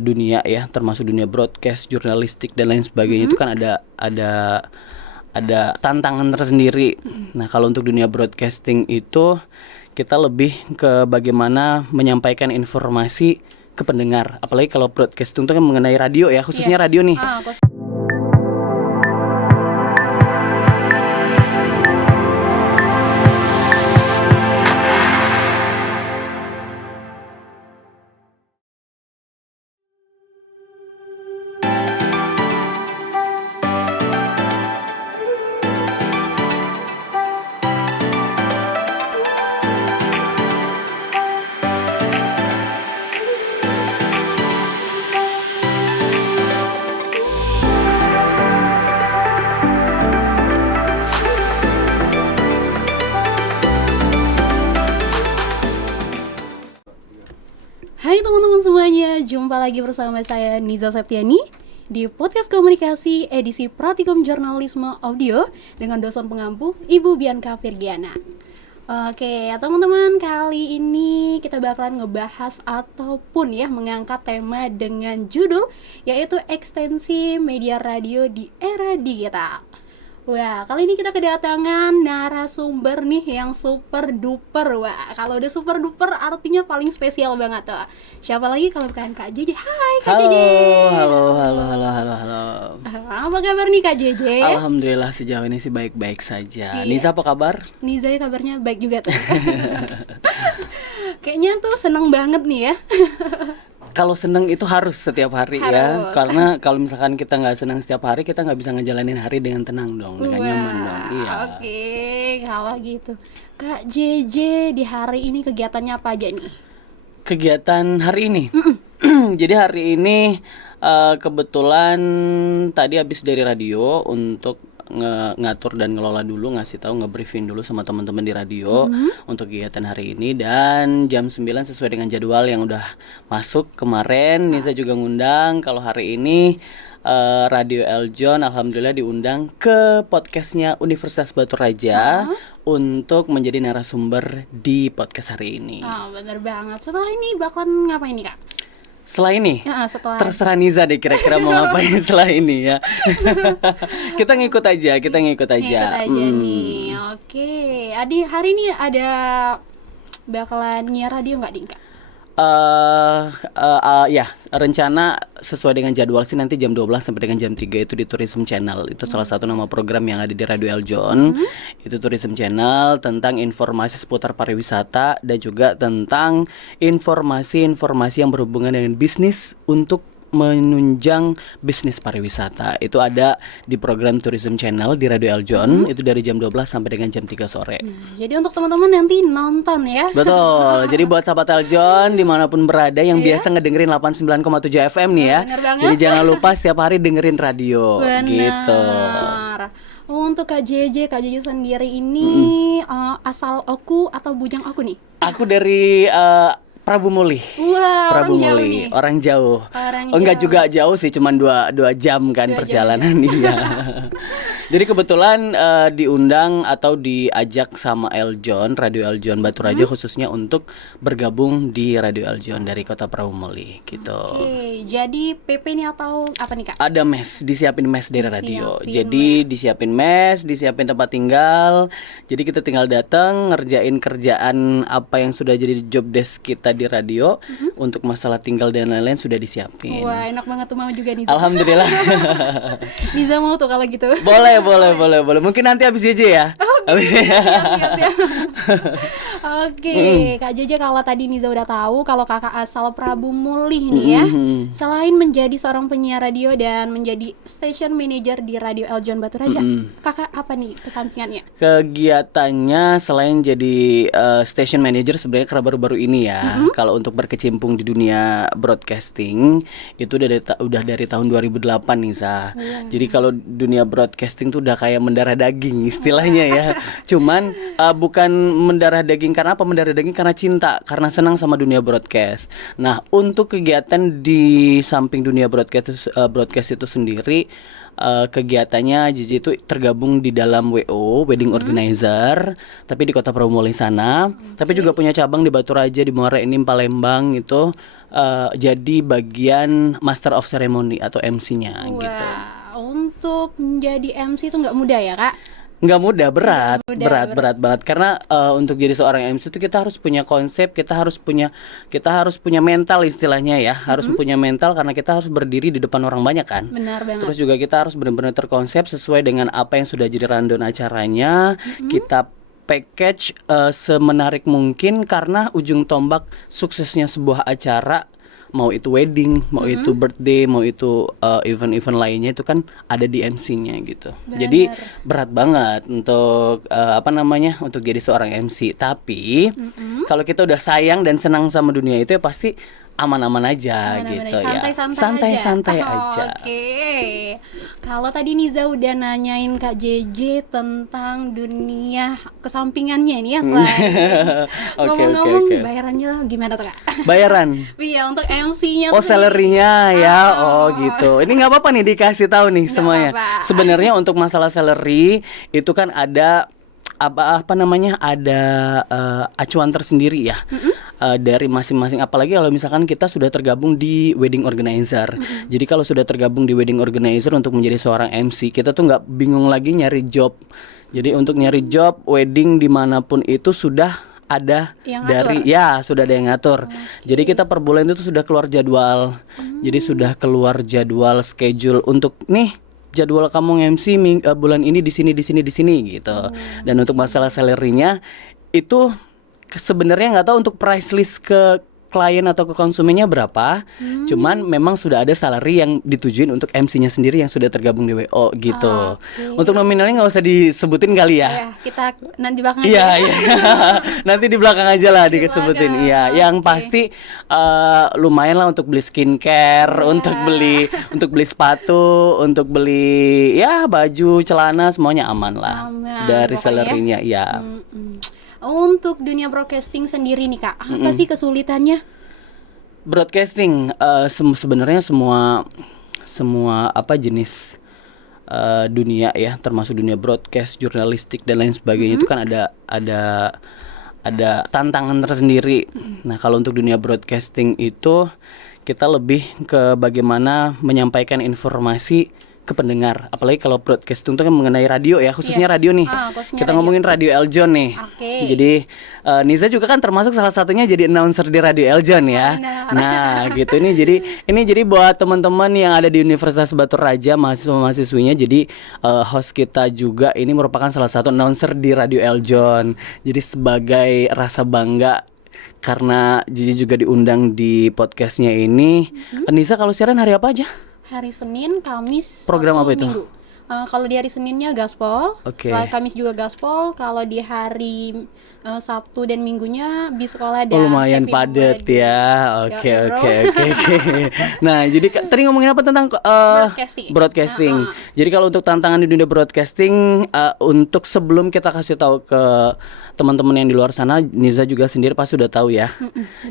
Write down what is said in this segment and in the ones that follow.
dunia ya, termasuk dunia broadcast, jurnalistik dan lain sebagainya itu kan ada tantangan tersendiri. Nah, kalau untuk dunia broadcasting itu kita lebih ke bagaimana menyampaikan informasi ke pendengar. Apalagi kalau broadcasting itu kan mengenai radio ya, khususnya radio nih. Hai teman-teman semuanya, jumpa lagi bersama saya Niza Septiani di podcast komunikasi edisi Pratikum Jurnalisme Audio dengan dosen pengampu Ibu Bianca Virgiana. Oke, teman-teman, kali ini kita bakalan ngebahas ataupun ya mengangkat tema dengan judul yaitu ekstensi media radio di era digital. Wah, kali ini kita kedatangan narasumber nih yang super duper. Wah, kalau udah super duper artinya paling spesial banget tuh. Siapa lagi kalau bukan Kak JJ. Hai Kak JJ. Halo. Apa kabar nih Kak JJ? Alhamdulillah sejauh ini sih baik-baik saja. Iya. Nisa apa kabar? Niza ya kabarnya baik juga tuh. Kayaknya tuh seneng banget nih ya. Kalau seneng itu harus setiap hari ya, karena kalau misalkan kita nggak senang setiap hari, kita nggak bisa ngejalanin hari dengan tenang dong, dengan nyaman dong. Iya. Oke, kalau gitu Kak JJ di hari ini kegiatannya apa aja nih? Kegiatan hari ini, jadi hari ini kebetulan tadi habis dari radio untuk ngatur dan ngelola dulu, ngasih tahu, nge-briefing dulu sama teman-teman di radio untuk kegiatan hari ini, dan jam 9 sesuai dengan jadwal yang udah masuk kemarin. Nisa juga ngundang kalau hari ini Radio Eljon alhamdulillah diundang ke podcastnya Universitas Batu Raja untuk menjadi narasumber di podcast hari ini. Oh, bener banget. Setelah ini bakalan ngapain nih Kak? Setelah ini, setelah terserah Niza deh kira-kira mau ngapain setelah ini ya. Kita ngikut aja. Ngikut aja nih. Oke. Adi, hari ini ada bakalan nyiar radio nggak nih Kak? Ya, rencana sesuai dengan jadwal sih nanti jam 12 sampai dengan jam 3 itu di Tourism Channel. Itu salah satu nama program yang ada di Radio Eljon. Itu Tourism Channel tentang informasi seputar pariwisata dan juga tentang informasi-informasi yang berhubungan dengan bisnis untuk menunjang bisnis pariwisata. Itu ada di program Tourism Channel di Radio Eljon. Itu dari jam 12 sampai dengan jam 3 sore. Jadi untuk teman-teman nanti nonton ya. Betul. Jadi buat sahabat Eljon dimanapun berada yang biasa ngedengerin 89,7 FM nih ya. Jadi jangan lupa setiap hari dengerin radio. Benar. Gitu. Untuk Kak JJ sendiri ini asal Oku atau bujang Oku nih? Aku dari Prabu Muli. Wah, Prabu orang jauh Muli, nih. orang jauh. Orang Enggak jauh. juga jauh sih, cuman 2 jam kan perjalanan dia. Jadi kebetulan diundang atau diajak sama Eljon, Radio Eljon Batu Raja khususnya untuk bergabung di Radio Eljon dari Kota Prabu Muli gitu. Oke, jadi PP ini atau apa nih Kak? Ada mes, disiapin mes dari radio. Disiapin Jadi disiapin mes, disiapin tempat tinggal. Jadi kita tinggal datang ngerjain kerjaan apa yang sudah jadi job desk kita di radio. Untuk masalah tinggal dan lain-lain sudah disiapin. Wah, enak banget tuh, mau juga nih. Alhamdulillah. Niza mau tuh kalau gitu. Boleh. Mungkin nanti habis JJ ya. Siap. Oke, Kak JJ, kalau tadi Niza udah tahu kalau Kakak asal Prabu Muli nih ya. Selain menjadi seorang penyiar radio dan menjadi station manager di Radio Eljon Batu Raja, Kakak apa nih kesampingannya? Kegiatannya selain jadi station manager sebenarnya karena baru-baru ini ya. Kalau untuk berkecimpung di dunia broadcasting itu udah dari tahun 2008 nih Sa. Jadi kalau dunia broadcasting tuh udah kayak mendarah daging istilahnya ya. Cuman bukan mendarah daging daging karena apa? Mendarah daging karena cinta, karena senang sama dunia broadcast. Nah, untuk kegiatan di samping dunia broadcast itu sendiri, kegiatannya Gigi itu tergabung di dalam WO, Wedding Organizer, tapi di Kota Prabu sana. Tapi juga punya cabang di Batu Raja, di Muara Enim, Palembang itu, jadi bagian Master of Ceremony atau MC-nya gitu. Wah, untuk menjadi MC itu nggak mudah ya kak? Nggak mudah, berat, Nggak mudah, berat banget karena untuk jadi seorang MC itu kita harus punya konsep, kita harus punya mental istilahnya ya, harus punya mental karena kita harus berdiri di depan orang banyak kan. Benar banget. Terus juga kita harus benar-benar terkonsep sesuai dengan apa yang sudah jadi rundown acaranya. Kita package semenarik mungkin karena ujung tombak suksesnya sebuah acara, mau itu wedding, mau itu birthday, mau itu event-event lainnya itu kan ada di MC-nya gitu. Bener. Jadi berat banget untuk untuk jadi seorang MC. Tapi kalau kita udah sayang dan senang sama dunia itu ya pasti aman-aman aja Aman-aman gitu aja. ya. Santai-santai aja. Oke. Kalau tadi Niza udah nanyain Kak JJ tentang dunia kesampingannya ini ya selain Oke, ngomong-ngomong oke. bayarannya gimana tuh Kak? Bayaran. Iya untuk MC-nya Oh, tuh sendiri. salary-nya ya. Oh. Oh, gitu. Ini nggak apa-apa nih dikasih tahu nih Nggak semuanya. apa-apa. Sebenarnya untuk masalah salary itu kan ada ada acuan tersendiri ya. Dari masing-masing, apalagi kalau misalkan kita sudah tergabung di wedding organizer. Jadi kalau sudah tergabung di wedding organizer untuk menjadi seorang MC, kita tuh nggak bingung lagi nyari job. Jadi untuk nyari job wedding dimanapun itu sudah ada Yang dari sudah ada yang ngatur. Jadi kita per bulan itu sudah keluar jadwal. Jadi sudah keluar jadwal schedule untuk nih jadwal kamu MC bulan ini di sini gitu. Dan untuk masalah salary-nya itu sebenarnya nggak tahu untuk price list ke klien atau ke konsumennya berapa. Cuman memang sudah ada salary yang ditujuin untuk MC-nya sendiri yang sudah tergabung di WO gitu. Oke. Untuk nominalnya nggak usah disebutin kali ya. Ya, kita nanti di belakang Iya, aja. iya. Nanti di belakang aja lah Di disebutin. belakang, Iya, yang oke. pasti lumayan lah untuk beli skincare, untuk beli sepatu, untuk beli ya baju, celana semuanya aman lah. Aman, Dari pokoknya. salary-nya, ya. Untuk dunia broadcasting sendiri nih Kak, apa sih kesulitannya? Broadcasting sebenarnya semua jenis dunia ya, termasuk dunia broadcast, jurnalistik dan lain sebagainya itu kan ada tantangan tersendiri. Nah, kalau untuk dunia broadcasting itu kita lebih ke bagaimana menyampaikan informasi ke pendengar. Apalagi kalau broadcasting itu kan mengenai radio ya, khususnya Iya. radio nih. Khususnya Kita radio. ngomongin Radio Eljon nih. Oke. Jadi Niza juga kan termasuk salah satunya jadi announcer di Radio Eljon ya. Benar. Nah, gitu ini jadi buat teman-teman yang ada di Universitas Batu Raja, mahasiswa-mahasiswinya, jadi host kita juga ini merupakan salah satu announcer di Radio Eljon. Jadi sebagai rasa bangga karena Gigi juga diundang di podcastnya ini. Nisa kalau siaran hari apa aja? Hari Senin, Kamis, Program Sabtu, apa itu? Minggu. Kalau di hari Seninnya gaspol, Oke. setelah Kamis juga gaspol. Kalau di hari Sabtu dan Minggunya bis sekolah dan Oh, lumayan Happy padat Wedding. ya. Yo, bro. Oke. Nah, jadi tadi ngomongin apa tentang Broadcasting. broadcasting. Jadi kalau untuk tantangan di dunia broadcasting, untuk sebelum kita kasih tahu ke teman-teman yang di luar sana, Niza juga sendiri pasti udah tahu ya.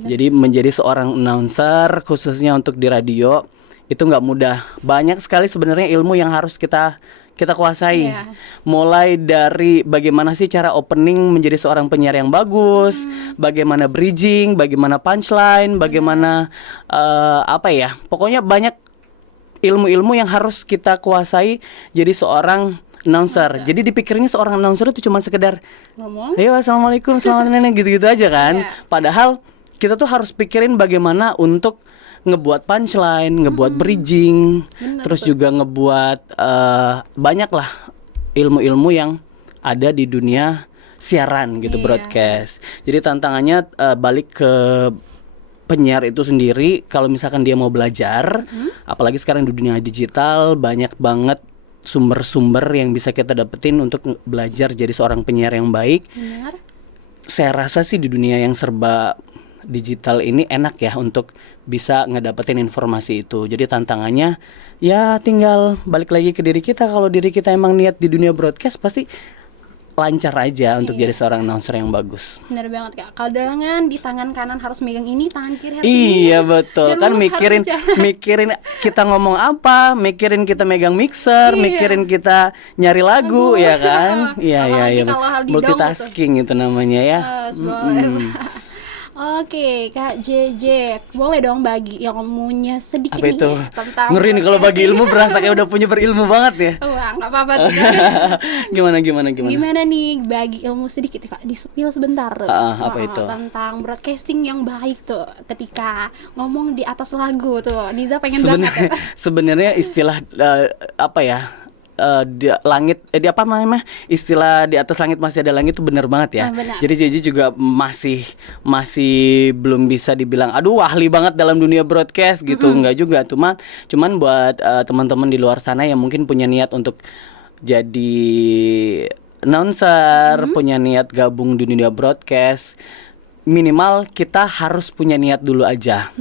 Jadi menjadi seorang announcer khususnya untuk di radio itu nggak mudah. Banyak sekali sebenarnya ilmu yang harus kita kuasai. Iya. Mulai dari bagaimana sih cara opening menjadi seorang penyiar yang bagus, bagaimana bridging, bagaimana punchline, bagaimana pokoknya banyak ilmu-ilmu yang harus kita kuasai jadi seorang announcer. Jadi dipikirnya seorang announcer itu cuma sekedar Ngomong. ayo assalamualaikum, selamat nenek gitu-gitu aja kan. Iya. Padahal kita tuh harus pikirin bagaimana untuk ngebuat punchline, ngebuat bridging, terus juga ngebuat banyak lah ilmu-ilmu yang ada di dunia siaran gitu, Iya. broadcast. Jadi tantangannya balik ke penyiar itu sendiri. Kalau misalkan dia mau belajar, apalagi sekarang di dunia digital banyak banget sumber-sumber yang bisa kita dapetin untuk belajar jadi seorang penyiar yang baik. Benar. Saya rasa sih di dunia yang serba digital ini enak ya untuk bisa ngedapetin informasi itu. Jadi tantangannya ya tinggal balik lagi ke diri kita. Kalau diri kita emang niat di dunia broadcast, pasti lancar aja untuk Iya. jadi seorang announcer yang bagus. Bener banget Kak. Kadang di tangan kanan harus megang ini, tangan kiri harus Iya ini. betul, Dan kan mulut mikirin harus bicara. mikirin kita ngomong apa, mikirin kita megang mixer, Iya. mikirin kita nyari lagu, ya kan? Iya iya Apalagi iya. kalau hal di dom Multitasking itu namanya ya. Bos. Oke, Kak JJ, boleh dong bagi ilmunya sedikit Apa nih itu? tentang Ngeri nih kalau bagi broadcasting. ilmu berasa kayak udah punya berilmu banget ya. Wah, nggak apa-apa tuh. Gimana? Gimana nih bagi ilmu sedikit Kak, di-spill sebentar tuh. Apa itu? Tentang broadcasting yang baik tuh ketika ngomong di atas lagu tuh. Niza pengen banget Sebenarnya tuh. sebenarnya istilah apa ya? Di langit di apa namanya, istilah di atas langit masih ada langit itu benar banget ya. Benar. Jadi JJ juga masih belum bisa dibilang aduh ahli banget dalam dunia broadcast gitu. Enggak juga, cuman buat teman-teman di luar sana yang mungkin punya niat untuk jadi announcer, punya niat gabung di dunia broadcast, minimal kita harus punya niat dulu aja.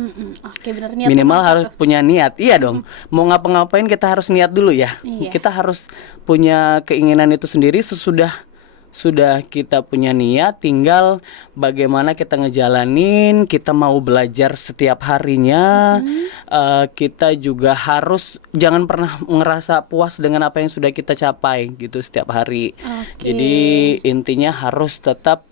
Oke, bener, niat Minimal nomor harus satu. punya niat. Iya dong. Mau ngapa-ngapain kita harus niat dulu ya. Iya. Kita harus punya keinginan itu sendiri. Sudah kita punya niat, tinggal bagaimana kita ngejalanin. Kita mau belajar setiap harinya. Kita juga harus jangan pernah ngerasa puas dengan apa yang sudah kita capai gitu setiap hari. Oke. Jadi intinya harus tetap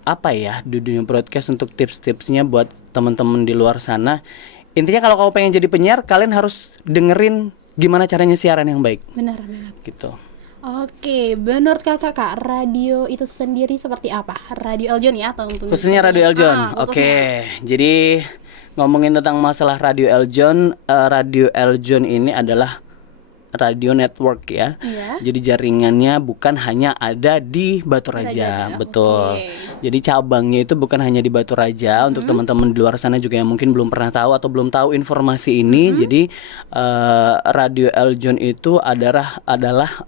apa ya, di dunia broadcast. Untuk tips-tipsnya buat teman-teman di luar sana, intinya kalau kamu pengen jadi penyiar, kalian harus dengerin gimana caranya siaran yang baik Benar banget. gitu. Oke, menurut kakak Kak, radio itu sendiri seperti apa? Radio Eljon ya, tentunya. Khususnya Radio Eljon. Khususnya. Oke, jadi ngomongin tentang masalah Radio Eljon, Radio Eljon ini adalah radio network ya. Iya. Jadi jaringannya bukan hanya ada di Batu Raja, Raja, ya. betul. Oke. Jadi cabangnya itu bukan hanya di Batu Raja. Untuk teman-teman di luar sana juga yang mungkin belum pernah tahu atau belum tahu informasi ini, jadi Radio Eljon itu adalah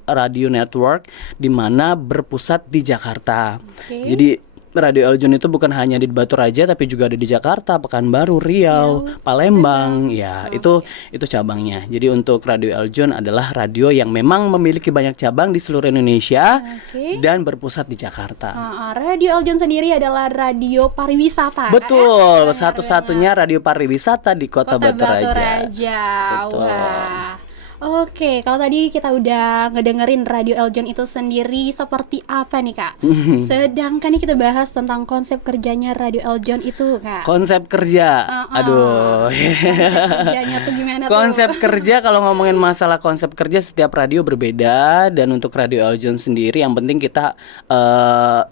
radio network di mana berpusat di Jakarta. Oke. Jadi Radio Eljon itu bukan hanya di Batu Raja tapi juga ada di Jakarta, Pekanbaru, Riau, Palembang. Ya, itu cabangnya. Jadi untuk Radio Eljon adalah radio yang memang memiliki banyak cabang di seluruh Indonesia Oke. dan berpusat di Jakarta. Radio Eljon sendiri adalah radio pariwisata. Betul, Benar satu-satunya radio pariwisata di Kota Batu Raja. Betul. Wah. Oke, kalau tadi kita udah ngedengerin Radio Eljon itu sendiri seperti apa nih Kak? Sedangkan nih kita bahas tentang konsep kerjanya Radio Eljon itu Kak. Konsep kerja. Aduh. Konsep kerjanya tuh gimana tuh? Konsep kerja, kalau ngomongin masalah konsep kerja, setiap radio berbeda. Dan untuk Radio Eljon sendiri yang penting kita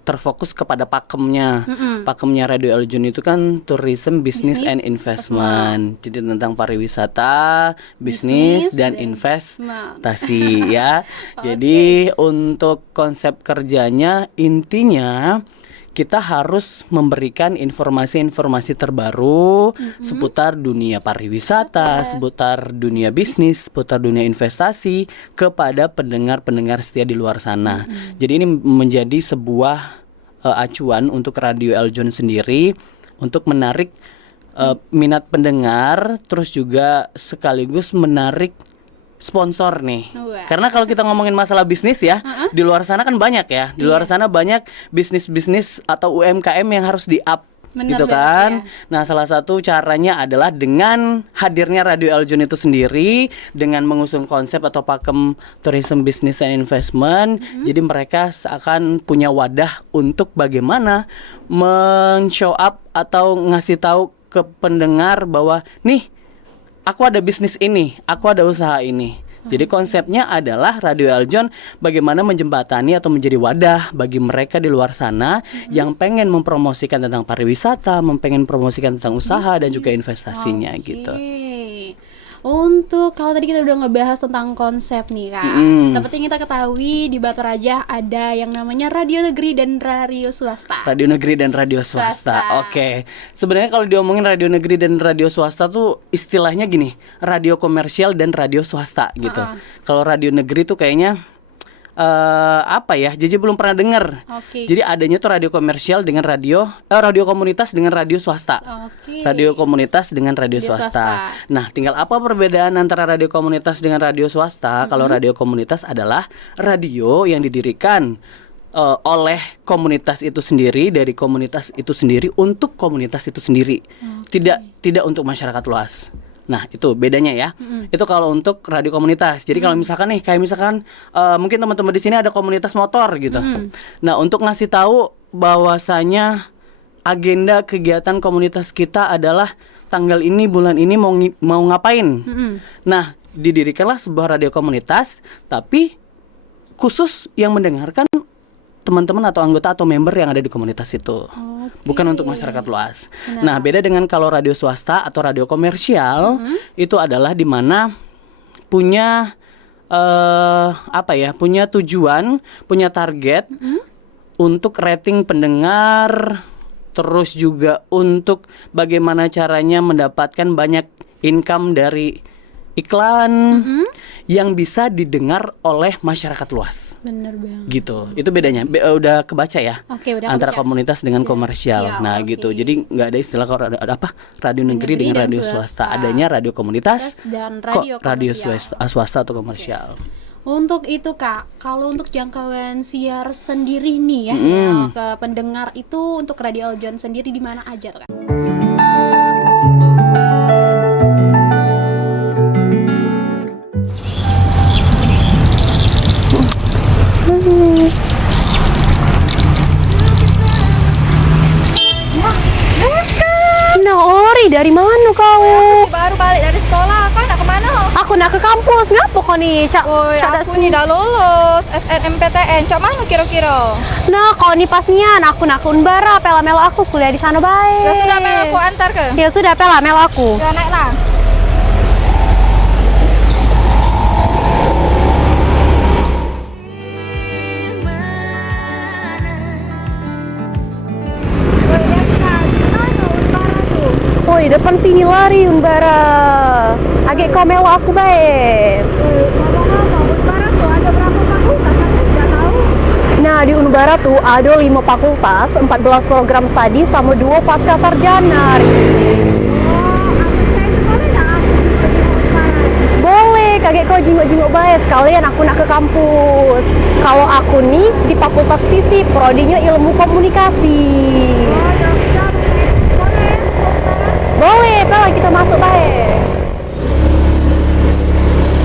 terfokus kepada pakemnya. Pakemnya Radio Eljon itu kan tourism, business and investment. Jadi tentang pariwisata, bisnis dan investasi ya. Jadi untuk konsep kerjanya intinya kita harus memberikan informasi-informasi terbaru seputar dunia pariwisata, seputar dunia bisnis, seputar dunia investasi kepada pendengar-pendengar setia di luar sana. Jadi ini menjadi sebuah acuan untuk Radio Eljon sendiri untuk menarik minat pendengar, terus juga sekaligus menarik sponsor nih. Wah. Karena kalau kita ngomongin masalah bisnis ya, di luar sana kan banyak ya. Di luar sana banyak bisnis-bisnis atau UMKM yang harus di-up Benar gitu banget, kan. ya. Nah, salah satu caranya adalah dengan hadirnya Radio Eljon itu sendiri, dengan mengusung konsep atau pakem tourism business and investment. Jadi mereka seakan punya wadah untuk bagaimana men-show up atau ngasih tahu ke pendengar bahwa nih, aku ada bisnis ini, aku ada usaha ini. Jadi konsepnya adalah Radio Eljon bagaimana menjembatani atau menjadi wadah bagi mereka di luar sana yang pengen mempromosikan tentang pariwisata, pengen promosikan tentang usaha dan juga investasinya gitu. Untuk kalau tadi kita udah ngebahas tentang konsep nih Kak, seperti yang kita ketahui di Batu Raja ada yang namanya radio negeri dan radio swasta. Radio negeri dan radio swasta. Oke. Sebenarnya kalau diomongin radio negeri dan radio swasta tuh istilahnya gini, radio komersial dan radio swasta gitu. Kalau radio negeri tuh kayaknya apa ya? JJ belum pernah dengar. Oke. Jadi adanya tuh radio komersial dengan radio komunitas dengan radio swasta. Oke. Radio komunitas dengan radio Radio swasta. swasta. Nah, tinggal apa perbedaan antara radio komunitas dengan radio swasta? Kalau radio komunitas adalah radio yang didirikan oleh komunitas itu sendiri, dari komunitas itu sendiri untuk komunitas itu sendiri. Tidak untuk masyarakat luas. Nah, itu bedanya ya. Itu kalau untuk radio komunitas. Jadi kalau misalkan nih, kayak misalkan mungkin teman-teman di sini ada komunitas motor gitu. Nah, untuk ngasih tahu bahwasanya agenda kegiatan komunitas kita adalah tanggal ini, bulan ini mau ngapain. Nah, didirikanlah sebuah radio komunitas, tapi khusus yang mendengarkan teman-teman atau anggota atau member yang ada di komunitas itu, bukan untuk masyarakat luas. Nah, beda dengan kalau radio swasta atau radio komersial, itu adalah di mana punya punya tujuan, punya target untuk rating pendengar, terus juga untuk bagaimana caranya mendapatkan banyak income dari iklan yang bisa didengar oleh masyarakat luas. Bener banget. Gitu. Itu bedanya. Udah kebaca ya? Oke, udah antara kebaca. komunitas dengan komersial. Iya, Nah, oke. gitu. Jadi nggak ada istilah kalau radio negeri dengan dan radio swasta. swasta. Adanya radio komunitas Dan kok radio radio komersial. swasta atau komersial. Untuk itu Kak, kalau untuk jangkauan siar sendiri nih ya, ke pendengar itu untuk Radio Aljon sendiri di mana aja tuh Kak? Naori, dari mana kau? Baru balik dari sekolah, kau nak kemana? Aku nak ke kampus, ngapa kau nih? Aku ni dah lulus SNMPTN, cak mana kira-kira? Nah, kau nih pas nian, aku nak ke Unbara, pela melo aku kuliah di sana baik. Ya sudah, Mel, aku antar ke. Ya sudah, pela melo aku. Ya naiklah. Oh, di depan sini lari Unbara. Agak kau melo aku baik. Nah, di Unbara tuh ada 5 fakultas, 14 program studi sama 2 pasca sarjana. Boleh, kaget kau jingok-jingok baik sekalian aku nak ke kampus. Kalau aku nih di Fakultas FISIP, prodinya Ilmu Komunikasi. Boleh, kalau kita masuk baik.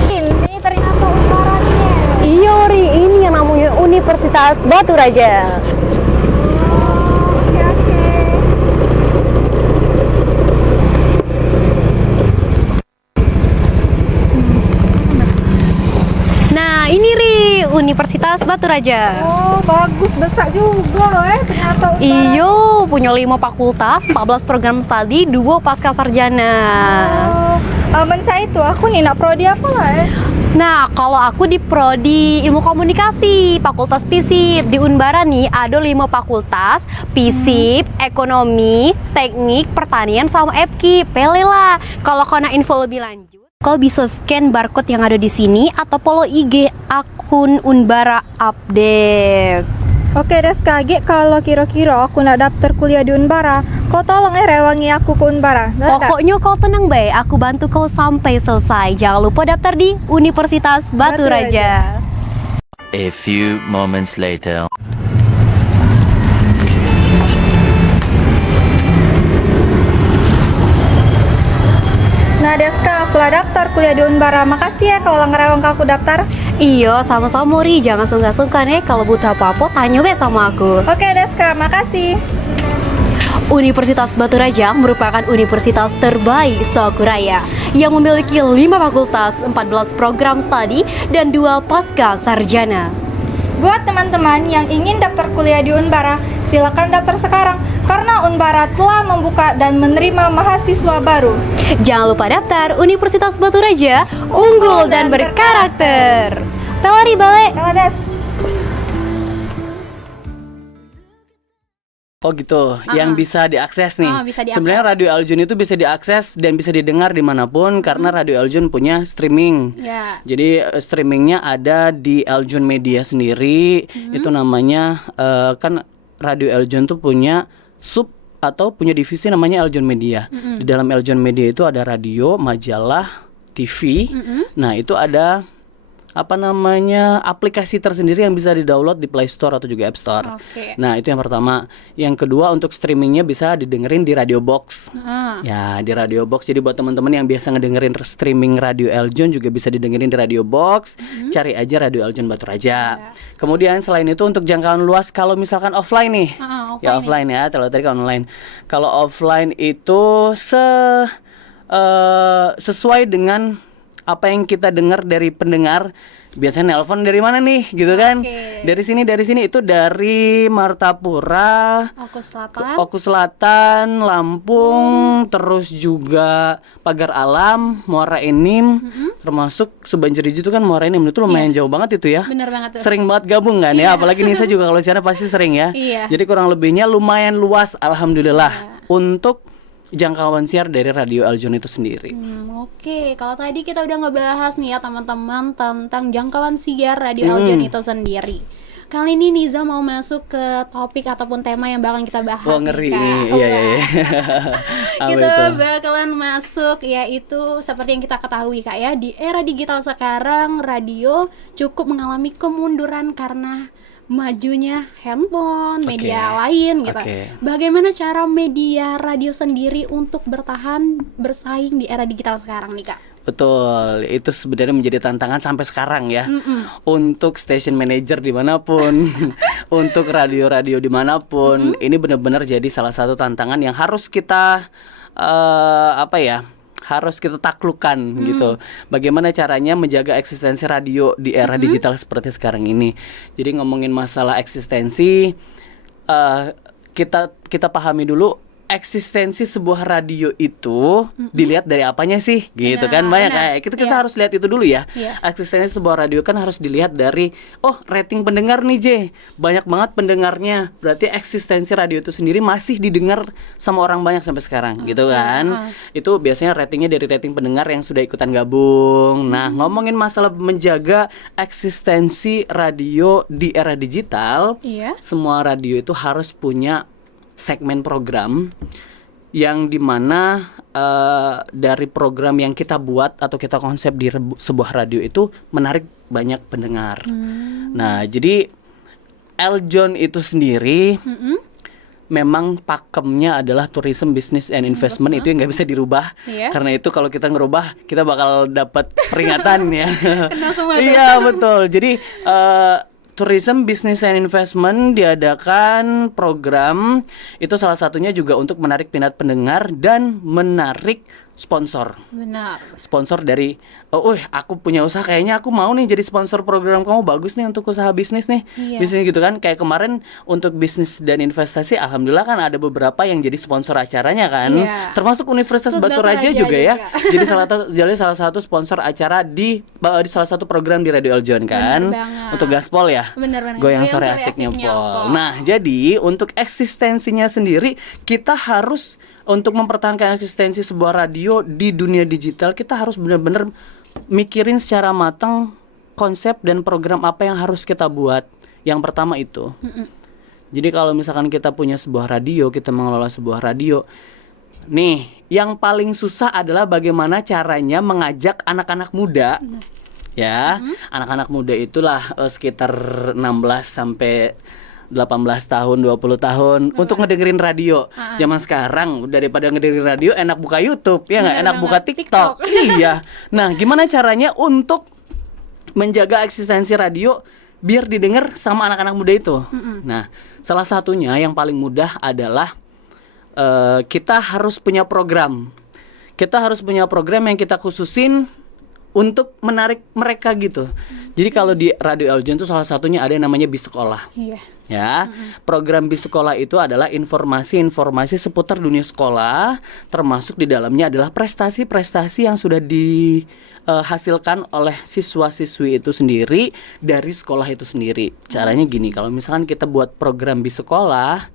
Ini ternyata Unbaranya. Iya, Ri, ini yang namanya Universitas Batu Raja. Nah, ini Ri, Universitas Batu Raja. Oh, bagus, besar juga ternyata Unbara. Iyo, punya 5 fakultas, 14 program studi, 2 pasca sarjana. Mencah itu, aku nih nak prodi apa lah Nah, kalau aku di prodi Ilmu Komunikasi, Fakultas FISIP. Di Unbara nih ada 5 fakultas, FISIP, Ekonomi, Teknik, Pertanian, sama FK. Pilih lah. Kalau kau nak info lebih lanjut, kau bisa scan barcode yang ada di sini atau follow IG akun Unbara Update. Oke, Deska, kalau kira-kira aku nak daftar kuliah di Unbara, kau tolong rewangi aku ke Unbara. Pokoknya kau tenang baik, aku bantu kau sampai selesai. Jangan lupa daftar di Universitas Batu Batu Raja. A few moments later. Nah, Deska, aku lah daftar kuliah di Unbara. Makasih ya kalau ngerewang aku daftar. Iya, sama-sama Ri. Jangan sungkan-sungkan ya. Kalau butuh apa-apa, tanya be sama aku. Oke, Deska, makasih. Universitas Batu Raja merupakan universitas terbaik se-Akuraya yang memiliki 5 fakultas, 14 program studi, dan 2 pasca sarjana. Buat teman-teman yang ingin daftar kuliah di Unbara, silakan daftar sekarang karena Unbara telah membuka dan menerima mahasiswa baru. Jangan lupa daftar Universitas Batu Raja, unggul dan berkarakter. Pelari balik. Kalau Des, Oh gitu, yang bisa diakses nih. Bisa diakses. Sebenarnya Radio Eljun itu bisa diakses dan bisa didengar dimanapun karena Radio Eljun punya streaming. Ya. Jadi streamingnya ada di Eljun Media sendiri. Itu namanya kan Radio Eljun tuh punya sub atau punya divisi namanya Eljun Media. Di dalam Eljun Media itu ada radio, majalah, TV. Nah itu ada aplikasi tersendiri yang bisa di-download di Play Store atau juga App Store. Oke. Nah, itu yang pertama. Yang kedua untuk streamingnya bisa didengerin di Radio Box. Ya, di Radio Box. Jadi buat teman-teman yang biasa ngedengerin streaming Radio Eljun juga bisa didengerin di Radio Box. Cari aja Radio Eljun Batu Raja. Kemudian selain itu untuk jangkauan luas kalau misalkan offline nih. Ya offline ya, kalau tadi kan online. Kalau offline itu sesuai dengan apa yang kita dengar dari pendengar. Biasanya nelpon dari mana nih gitu kan. Dari sini itu dari Martapura, Oku Selatan, Lampung, terus juga Pagar Alam, Muara Enim, termasuk Subanjuriji itu kan Muara Enim itu lumayan jauh banget itu ya. Bener banget tuh. Sering banget gabung kan ya, apalagi Nisa juga kalau di sana pasti sering ya. Jadi kurang lebihnya lumayan luas alhamdulillah untuk jangkauan siar dari Radio Eljun itu sendiri. Oke, kalau tadi kita udah ngebahas nih ya teman-teman tentang jangkauan siar Radio Eljun itu sendiri. Kali ini Niza mau masuk ke topik ataupun tema yang bakal kita bahas. Wah ngeri nih, Kak. nih, iya. Kita bakalan masuk yaitu seperti yang kita ketahui Kak ya, di era digital sekarang radio cukup mengalami kemunduran karena majunya handphone, media lain gitu. Bagaimana cara media radio sendiri untuk bersaing di era digital sekarang nih Kak? Betul, itu sebenarnya menjadi tantangan sampai sekarang ya. Untuk station manager dimanapun, untuk radio-radio dimanapun, ini benar-benar jadi salah satu tantangan yang harus kita harus kita taklukkan gitu. Bagaimana caranya menjaga eksistensi radio di era digital seperti sekarang ini. Jadi ngomongin masalah eksistensi, kita pahami dulu eksistensi sebuah radio itu dilihat dari apanya sih gitu kan banyak kayak kita harus lihat itu dulu ya. Eksistensi sebuah radio kan harus dilihat dari rating pendengar nih J, banyak banget pendengarnya, berarti eksistensi radio itu sendiri masih didengar sama orang banyak sampai sekarang gitu kan. Itu biasanya ratingnya dari rating pendengar yang sudah ikutan gabung. Nah ngomongin masalah menjaga eksistensi radio di era digital, semua radio itu harus punya segmen program yang dimana dari program yang kita buat atau kita konsep di sebuah radio itu menarik banyak pendengar. Nah jadi Eljun itu sendiri memang pakemnya adalah tourism, business and investment. Itu yang nggak bisa dirubah. Karena itu kalau kita ngerubah kita bakal dapat peringatan ya. Iya betul. Jadi Tourism Business and Investment diadakan program itu salah satunya juga untuk menarik minat pendengar dan menarik sponsor. Benar. Sponsor dari aku punya usaha, kayaknya aku mau nih jadi sponsor program kamu, bagus nih untuk usaha bisnis nih. Bisnis gitu kan. Kayak kemarin untuk bisnis dan investasi alhamdulillah kan ada beberapa yang jadi sponsor acaranya kan. Termasuk Universitas Batu Raja juga ya. Jadi salah satu sponsor acara di salah satu program di Radio Eljun kan. Untuk gaspol ya. Benar. Goyang sore asik nyempol. Nah, jadi untuk eksistensinya sendiri kita harus untuk mempertahankan eksistensi sebuah radio di dunia digital, kita harus benar-benar mikirin secara matang konsep dan program apa yang harus kita buat. Yang pertama itu. Jadi kalau misalkan kita punya sebuah radio, kita mengelola sebuah radio, nih, yang paling susah adalah bagaimana caranya mengajak anak-anak muda. Ya, anak-anak muda itulah sekitar 16 sampai 18 tahun, 20 tahun untuk ngedengerin radio. Zaman sekarang daripada ngedengerin radio enak buka YouTube, ya nggak? Enak buka TikTok. Iya. Nah, gimana caranya untuk menjaga eksistensi radio biar didengar sama anak-anak muda itu? Nah, salah satunya yang paling mudah adalah kita harus punya program. Kita harus punya program yang kita khususin untuk menarik mereka gitu. Jadi kalau di Radio Eljun itu salah satunya ada yang namanya Bis Sekolah. Ya, program Bis Sekolah itu adalah informasi-informasi seputar dunia sekolah, termasuk di dalamnya adalah prestasi-prestasi yang sudah dihasilkan oleh siswa-siswi itu sendiri dari sekolah itu sendiri. Caranya gini, kalau misalkan kita buat program Bis Sekolah,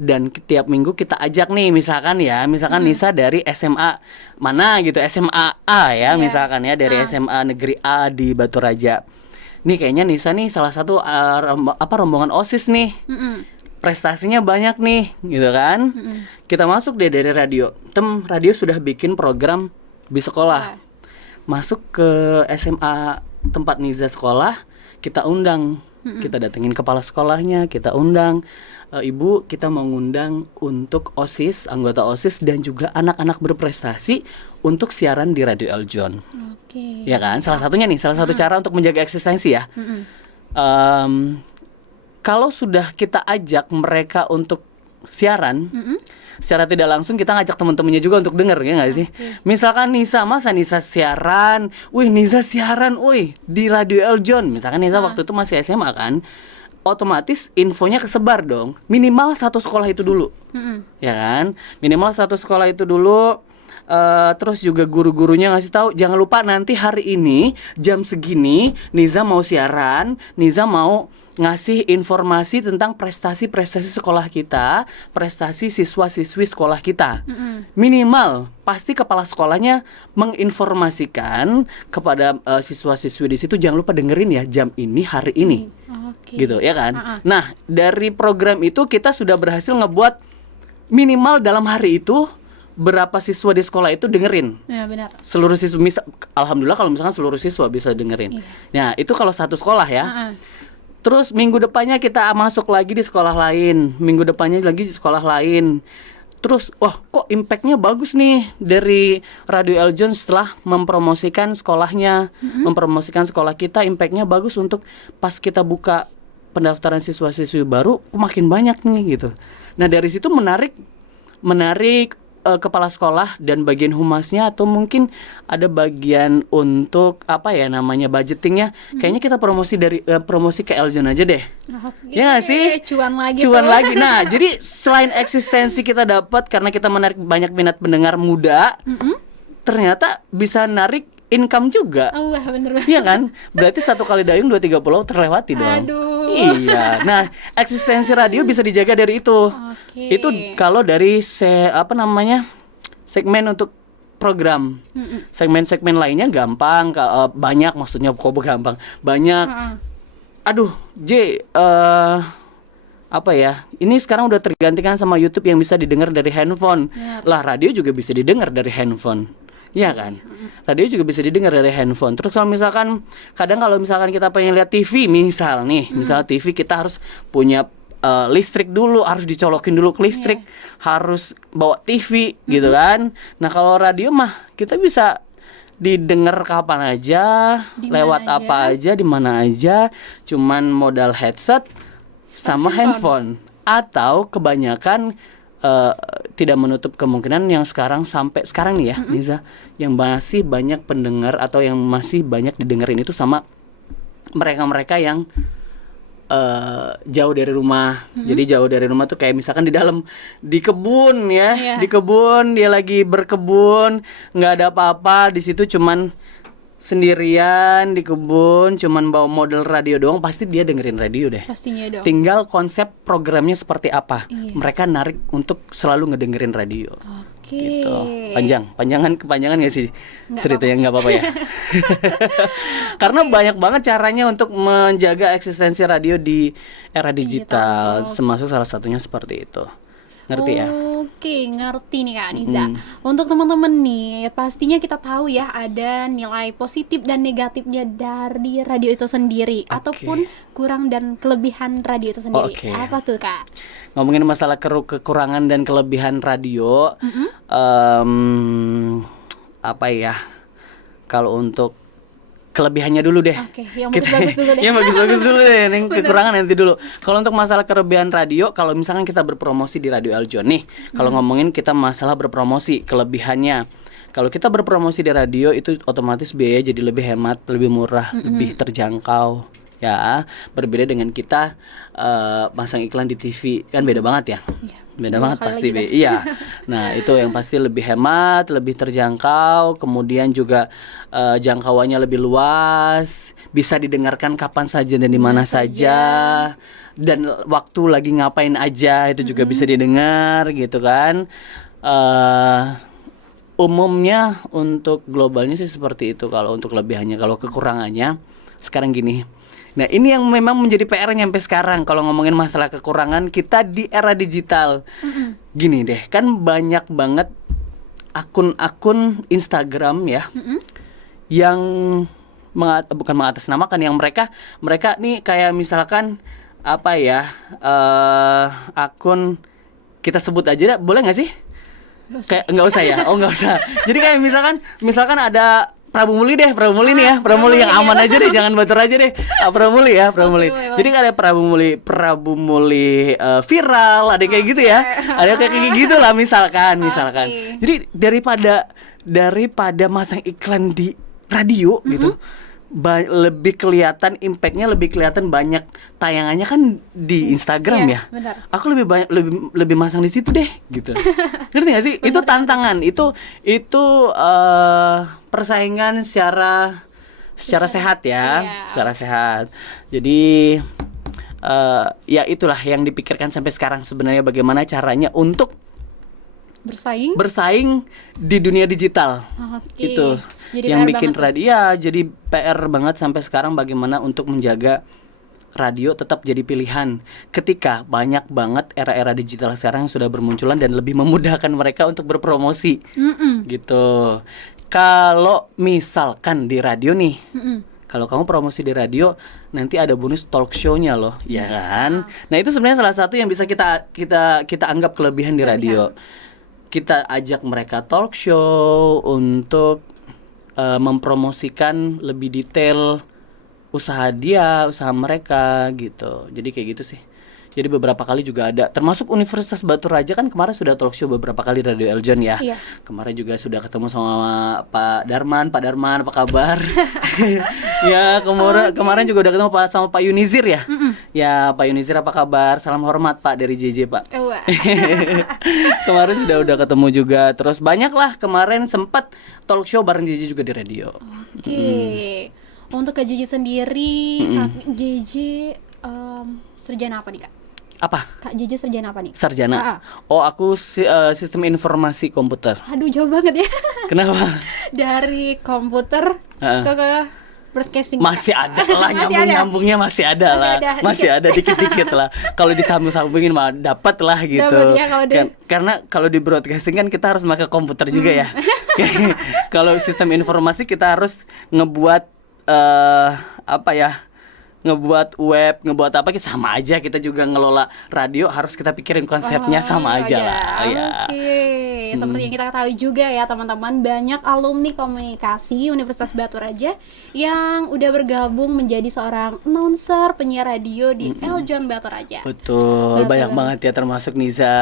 dan tiap minggu kita ajak nih, misalkan Nisa dari SMA mana gitu, SMA A ya, misalkan ya dari SMA Negeri A di Batu Raja. Nih kayaknya Nisa nih salah satu rombongan OSIS nih. Prestasinya banyak nih, gitu kan? Kita masuk deh dari radio. Radio sudah bikin program di sekolah. Masuk ke SMA tempat Niza sekolah, kita undang. Kita datengin kepala sekolahnya, kita undang. Ibu, kita mengundang untuk OSIS, anggota OSIS dan juga anak-anak berprestasi untuk siaran di Radio Eljon. Oke. Ya kan? Salah satunya nih, salah satu cara untuk menjaga eksistensi ya. Kalau sudah kita ajak mereka untuk siaran, secara tidak langsung kita ngajak teman-temannya juga untuk denger, ya nggak sih? Misalkan Nisa, masa Nisa siaran, Nisa siaran, di Radio Eljon. Misalkan Nisa waktu itu masih SMA kan, otomatis infonya kesebar dong. Minimal satu sekolah itu dulu, ya kan? Minimal satu sekolah itu dulu. Terus juga guru-gurunya ngasih tahu, jangan lupa nanti hari ini jam segini Niza mau siaran, Niza mau ngasih informasi tentang prestasi-prestasi sekolah kita, prestasi siswa-siswi sekolah kita. Minimal pasti kepala sekolahnya menginformasikan kepada siswa-siswi di situ, jangan lupa dengerin ya jam ini hari ini. Gitu ya kan. Nah, dari program itu kita sudah berhasil ngebuat minimal dalam hari itu berapa siswa di sekolah itu dengerin. Ya, benar. Seluruh siswa, alhamdulillah kalau misalkan seluruh siswa bisa dengerin. Nah, itu kalau satu sekolah ya. Terus minggu depannya kita masuk lagi di sekolah lain, minggu depannya lagi di sekolah lain. Terus kok impactnya bagus nih dari Radio Eljon setelah mempromosikan sekolahnya, mempromosikan sekolah kita, impactnya bagus untuk pas kita buka pendaftaran siswa-siswi baru makin banyak nih gitu. Nah, dari situ menarik kepala sekolah dan bagian humasnya, atau mungkin ada bagian untuk budgetingnya. Kayaknya kita promosi ke Eljon aja deh. Ya nggak sih? Cuan lagi. Nah, jadi selain eksistensi kita dapat karena kita menarik banyak minat pendengar muda, ternyata bisa narik income juga. Bener banget. Iya kan? Berarti 1 kali dayung 2-3 pulau terlewati dong. Aduh. Iya. Nah, eksistensi radio bisa dijaga dari itu. Itu kalau dari segmen untuk program. Segmen-segmen lainnya gampang, banyak, maksudnya kok gampang. Banyak. Aduh, ini sekarang udah tergantikan sama YouTube yang bisa didengar dari handphone. Lah, radio juga bisa didengar dari handphone. Iya kan? Radio juga bisa didengar dari handphone. Terus kalau misalkan kita pengen lihat TV misal TV, kita harus punya listrik dulu, harus dicolokin dulu ke listrik, harus bawa TV gitu kan. Nah, kalau radio mah kita bisa didengar kapan aja, lewat apa aja, di mana aja, cuman modal headset sama handphone. Atau kebanyakan tidak menutup kemungkinan yang sampai sekarang nih ya, Niza, yang masih banyak pendengar atau yang masih banyak didengerin itu sama mereka-mereka yang jauh dari rumah. Jadi jauh dari rumah tuh kayak misalkan di kebun ya, di kebun, dia lagi berkebun, nggak ada apa-apa di situ, cuman sendirian di kebun, cuman bawa model radio doang, pasti dia dengerin radio deh. Pastinya dong. Tinggal konsep programnya seperti apa. Mereka narik untuk selalu ngedengerin radio. Gitu. Kepanjangan gak sih ceritanya? Nggak apa-apa ya. Karena banyak banget caranya untuk menjaga eksistensi radio di era digital, termasuk salah satunya seperti itu. Ngerti ya? Oke, ngerti nih Kak Niza. Untuk teman-teman nih, pastinya kita tahu ya ada nilai positif dan negatifnya dari radio itu sendiri, ataupun kurang dan kelebihan radio itu sendiri. Apa tuh Kak? Ngomongin masalah kekurangan dan kelebihan radio, kalau untuk kelebihannya dulu deh. Yang bagus-bagus dulu deh. Yang bagus-bagus dulu deh, yang kekurangan nanti dulu. Kalau untuk masalah kelebihan radio, kalau misalkan kita berpromosi di Radio Eljon nih, kalau ngomongin kita masalah berpromosi, kelebihannya, kalau kita berpromosi di radio itu otomatis biaya jadi lebih hemat, lebih murah, lebih terjangkau. Ya, berbeda dengan kita masang iklan di TV, kan beda banget ya. Beda Dua banget kali pasti, lagi Be. dah. Iya. Nah, itu yang pasti lebih hemat, lebih terjangkau, kemudian juga jangkauannya lebih luas, bisa didengarkan kapan saja dan di mana saja. Dan waktu lagi ngapain aja itu juga bisa didengar gitu kan. Umumnya untuk globalnya sih seperti itu. Kalau untuk kelebihannya, kalau kekurangannya sekarang gini. Nah, ini yang memang menjadi PR nyampe sekarang kalau ngomongin masalah kekurangan kita di era digital. Gini deh, kan banyak banget akun-akun Instagram ya yang bukan mengatasnamakan, yang mereka nih kayak misalkan apa ya, akun kita sebut aja dah, boleh nggak sih? Kayak nggak usah ya, nggak usah. Jadi kayak misalkan ada Prabu Muli nih ya, Prabu Muli yang aman aja deh, jangan batur aja deh. Prabu Muli ya, Prabu Muli. Oke, Jadi ada Prabu Muli viral, ada kayak gitu ya, ada kayak gitu lah misalkan. Jadi daripada masang iklan di radio gitu, lebih kelihatan impactnya, lebih kelihatan banyak tayangannya kan di Instagram Iya, ya. benar. Aku lebih banyak lebih masang di situ deh gitu. Ngerti gak sih? Itu tantangan, itu persaingan secara sehat ya, Iya. secara sehat. Jadi ya itulah yang dipikirkan sampai sekarang sebenarnya, bagaimana caranya untuk bersaing di dunia digital. Oke. Itu Jadi yang PR bikin banget tuh. radio ya, jadi PR banget sampai sekarang bagaimana untuk menjaga radio tetap jadi pilihan ketika banyak banget era-era digital sekarang yang sudah bermunculan dan lebih memudahkan mereka untuk berpromosi. Gitu. Kalau misalkan di radio nih, kalau kamu promosi di radio, nanti ada bonus talk show-nya loh, ya kan? Nah, itu sebenarnya salah satu yang bisa kita anggap kelebihan di radio. Kita ajak mereka talk show untuk mempromosikan lebih detail usaha mereka gitu. Jadi kayak gitu sih. Jadi beberapa kali juga ada, termasuk Universitas Batu Raja kan kemarin sudah talk show beberapa kali Radio Eljon ya. Iya. Kemarin juga sudah ketemu sama Pak Darman apa kabar? Ya, kemarin juga udah ketemu sama Pak Yunizir ya. Ya, Pak Yunizir apa kabar? Salam hormat Pak dari JJ Pak. Wah. Kemarin sudah ketemu juga. Terus banyak lah, kemarin sempat talk show bareng JJ juga di radio. Oke. Untuk Kak JJ sendiri, Kak JJ sarjana apa nih Kak? Apa? Kak JJ sarjana apa nih? Sarjana. Oh, aku sistem informasi komputer. Aduh, jauh banget ya. Kenapa? Dari komputer ke broadcasting. Masih ada lah, Masih nyambung-nyambungnya masih ada lah. Masih ada dikit-dikit lah. Kalau disambung-sambungin mah dapat lah gitu. Dapat ya kalau Karena kalau di broadcasting kan kita harus pakai komputer juga ya. Kalau sistem informasi kita harus ngebuat ngebuat web, ngebuat apa, kita sama aja. Kita juga ngelola radio, harus kita pikirin konsepnya sama aja lah ya. Oke, seperti yang kita ketahui juga ya teman-teman, banyak alumni komunikasi Universitas Batu Raja yang udah bergabung menjadi seorang announcer penyiar radio di Eljon Batu Raja. Betul, banyak banget ya, termasuk Niza,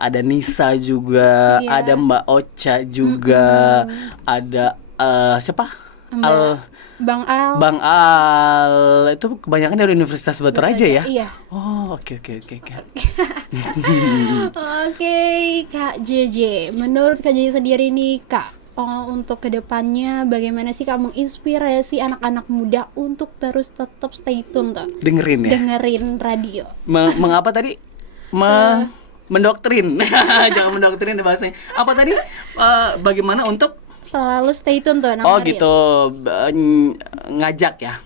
ada Nisa juga, Iya. ada Mbak Ocha juga, ada siapa? Bang Al. Bang Al, itu kebanyakan dari Universitas Batu Raja ya? Iya. Oh, oke. Oke, Kak JJ. Menurut Kak JJ sendiri nih, Kak, untuk kedepannya bagaimana sih kamu inspirasi anak-anak muda untuk terus tetap stay tune tuh? Dengerin ya? Dengerin radio. Mengapa tadi? Mendoktrin. Jangan mendoktrin bahasanya. Apa tadi? Bagaimana untuk Selalu stay tune tuh. Oh dengerin. gitu, ngajak ya.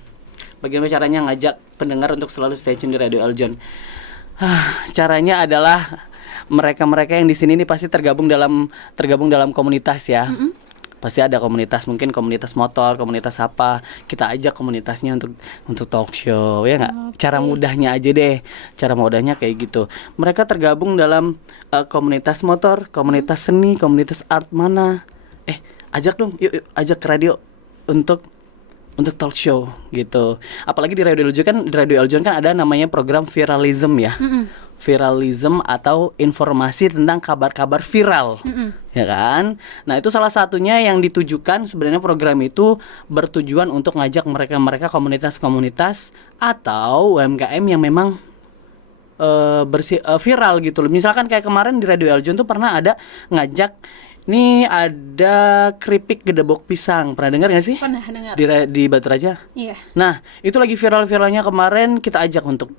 Bagaimana caranya ngajak pendengar untuk selalu stay tune di Radio Eljon? Caranya adalah mereka-mereka yang di sini nih pasti tergabung dalam komunitas ya. Pasti ada komunitas, mungkin komunitas motor, komunitas apa. Kita ajak komunitasnya untuk talk show ya nggak? Cara mudahnya aja deh. Cara mudahnya kayak gitu. Mereka tergabung dalam komunitas motor, komunitas seni, komunitas art mana? Ajak dong, yuk ajak ke radio untuk talk show gitu. Apalagi di Radio Eljon kan ada namanya program viralism ya. Viralism atau informasi tentang kabar-kabar viral. Ya kan? Nah, itu salah satunya yang ditujukan, sebenarnya program itu bertujuan untuk ngajak mereka komunitas-komunitas atau UMKM yang memang viral gitu loh. Misalkan kayak kemarin di Radio Eljon tuh pernah ada ngajak, nih ada keripik gedebok pisang. Pernah dengar gak sih? Pernah dengar. Di Batu Raja. Iya. Nah, itu lagi viral-viralnya kemarin, kita ajak untuk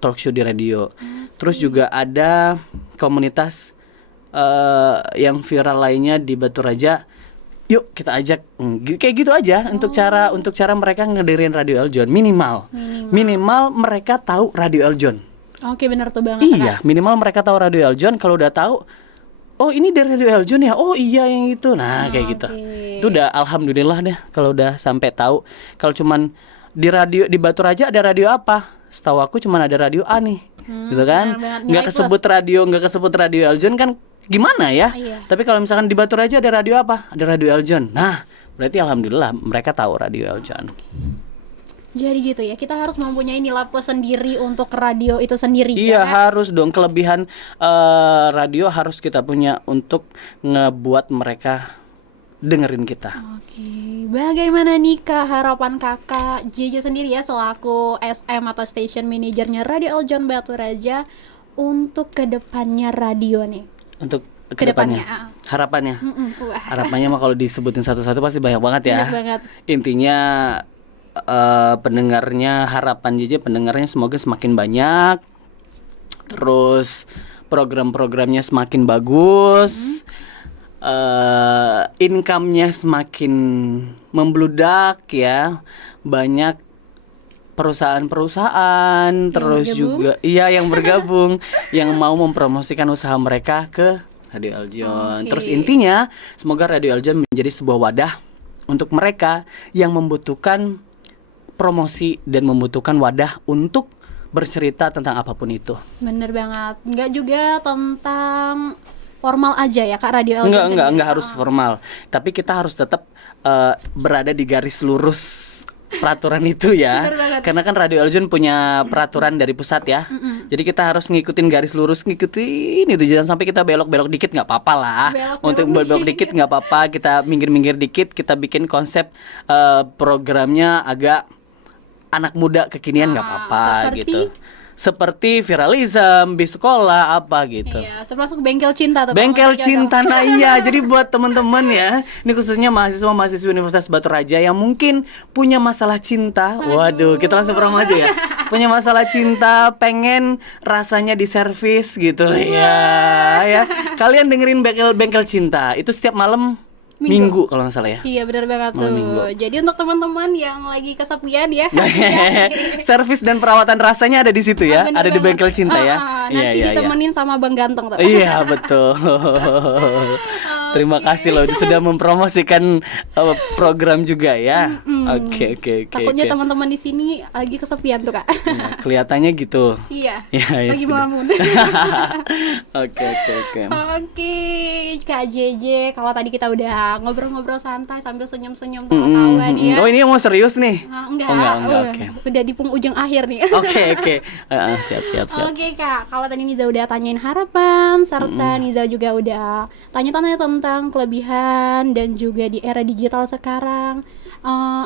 talk show di radio. Terus juga ada komunitas yang viral lainnya di Batu Raja. Yuk kita ajak. Kayak gitu aja untuk cara mereka ngedirin Radio Eljon minimal mereka tahu Radio Eljon. Oke, benar tuh banget. Iya, minimal mereka tahu Radio Eljon. Kalau udah tahu, oh ini dari Radio Eljon ya, oh iya yang itu. Nah kayak gitu. Itu udah alhamdulillah deh kalau udah sampai tahu. Kalau cuman di radio di Batu Raja ada radio apa? Setahu aku cuman ada radio A nih, gitu kan? Nggak kesebut radio Eljon kan gimana ya? Iya. Tapi kalau misalkan di Batu Raja ada radio apa? Ada Radio Eljon. Nah berarti alhamdulillah mereka tahu Radio Eljon. Jadi gitu ya, kita harus mempunyai nilai plus sendiri untuk radio itu sendiri. Iya, ya kan? harus dong. Kelebihan radio harus kita punya untuk ngebuat mereka dengerin kita. Oke, bagaimana nih Kak harapan kakak JJ sendiri ya selaku SM atau station manajernya Radio Eljon Batu Raja untuk kedepannya radio nih? Untuk Kedepannya, kedepannya, harapannya. Wah. Harapannya mah kalau disebutin satu-satu pasti banyak banget ya. Banyak banget. Intinya pendengarnya, harapan JJ pendengarnya semoga semakin banyak. Terus program-programnya semakin bagus. Income-nya semakin membludak ya. Banyak perusahaan-perusahaan terus juga yang bergabung yang mau mempromosikan usaha mereka ke Radio Eljon. Terus intinya semoga Radio Eljon menjadi sebuah wadah untuk mereka yang membutuhkan promosi dan membutuhkan wadah untuk bercerita tentang apapun itu. Bener banget. Enggak juga tentang formal aja ya Kak Radio Eljon. Enggak harus formal. Tapi kita harus tetap berada di garis lurus peraturan itu ya. Bener banget. Karena kan Radio Eljon punya peraturan dari pusat ya. Jadi kita harus ngikutin garis lurus, ngikutin itu. Jangan sampai kita belok-belok dikit, nggak apa-apa lah. Untuk belok dikit nggak apa-apa, kita minggir-minggir dikit, kita bikin konsep programnya agak anak muda kekinian nggak apa-apa gitu. Seperti viralism, bis sekolah apa gitu. Iya, termasuk bengkel cinta tuh. Bengkel cinta, nah iya. Jadi buat teman-teman ya, ini khususnya mahasiswa-mahasiswa Universitas Batu Raja yang mungkin punya masalah cinta. Waduh, kita langsung promo aja ya. Punya masalah cinta, pengen rasanya diservis gitu ya. Kalian dengerin bengkel cinta. Itu setiap malam Minggu kalau nggak salah ya. Iya benar banget tuh. Minggu. Jadi untuk teman-teman yang lagi kesepian ya. Servis dan perawatan rasanya ada di situ ya. Bener Ada di banget. bengkel cinta ya. Nanti ditemenin sama Bang Ganteng tuh. Iya betul. Terima kasih loh sudah mempromosikan program juga ya. Oke. Takutnya teman-teman di sini lagi kesepian tuh Kak. Nah, kelihatannya gitu. Iya. Ya, Lagi sudah. melamun. Oke. Oke, Kak JJ, kalau tadi kita udah ngobrol-ngobrol santai sambil senyum-senyum tawa-tawa nih ya. Oh ini mau serius nih? Enggak, Oh, enggak, oke. Udah di penghujung akhir nih. Oke. Siap. Oke Kak, kalau tadi Niza udah tanyain harapan, serta Niza juga udah tanya-tanya tentang kelebihan dan juga di era digital sekarang,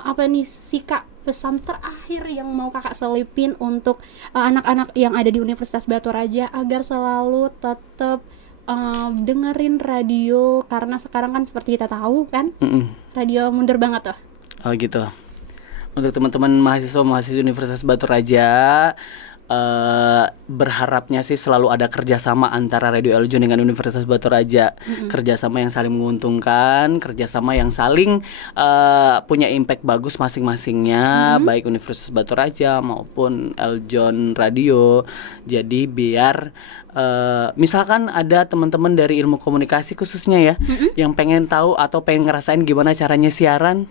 apa nih sih Kak pesan terakhir yang mau Kakak selipin untuk anak-anak yang ada di Universitas Batu Raja agar selalu tetap dengerin radio, karena sekarang kan seperti kita tahu kan, radio mundur banget tuh. Oh gitu. Untuk teman-teman mahasiswa Universitas Batu Raja, berharapnya sih selalu ada kerjasama antara Radio Eljon dengan Universitas Batu Raja. Kerjasama yang saling menguntungkan, kerjasama yang saling punya impact bagus masing-masingnya, baik Universitas Batu Raja maupun Eljon Radio. Jadi biar misalkan ada teman-teman dari ilmu komunikasi khususnya ya, yang pengen tahu atau pengen ngerasain gimana caranya siaran,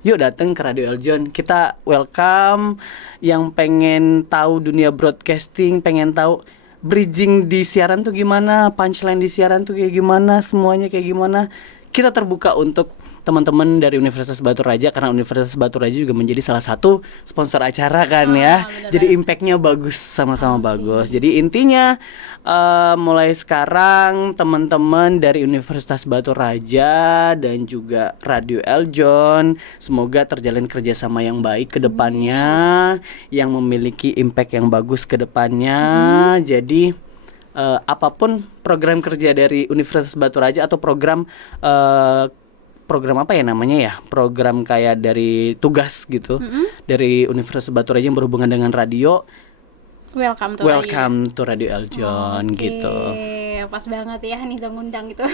yuk datang ke Radio Eljon. Kita welcome. Yang pengen tahu dunia broadcasting, pengen tahu bridging di siaran tuh gimana, punchline di siaran tuh kayak gimana, semuanya kayak gimana, kita terbuka untuk teman-teman dari Universitas Batu Raja, karena Universitas Batu Raja juga menjadi salah satu sponsor acara kan ya. bener Jadi impactnya bagus, sama-sama bagus. Jadi intinya mulai sekarang teman-teman dari Universitas Batu Raja dan juga Radio Eljon semoga terjalin kerjasama yang baik ke depannya, yang memiliki impact yang bagus ke depannya. Jadi apapun program kerja dari Universitas Batu Raja atau program apa ya namanya ya, program kayak dari tugas gitu dari Universitas Batu Raja yang berhubungan dengan radio, Welcome to Radio Eljon gitu. Pas banget ya Niza ngundang gitu.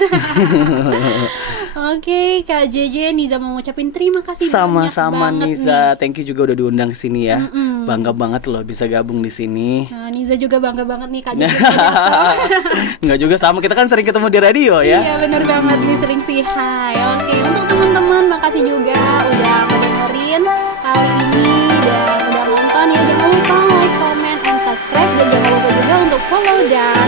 Oke, Kak JJ, Niza mau ngucapin terima kasih Sama-sama banyak banget Niza, nih. thank you juga udah diundang ke sini ya. Bangga banget loh bisa gabung di sini. Nah, Niza juga bangga banget nih Kak JJ udah datang. Enggak juga, sama kita kan sering ketemu di radio ya. Iya bener banget nih, sering sih hai. Oke, untuk teman-teman makasih juga udah ngedengerin kali ini dan udah nonton ya. Jangan lupa like, comment, and subscribe, dan jangan lupa juga untuk follow dan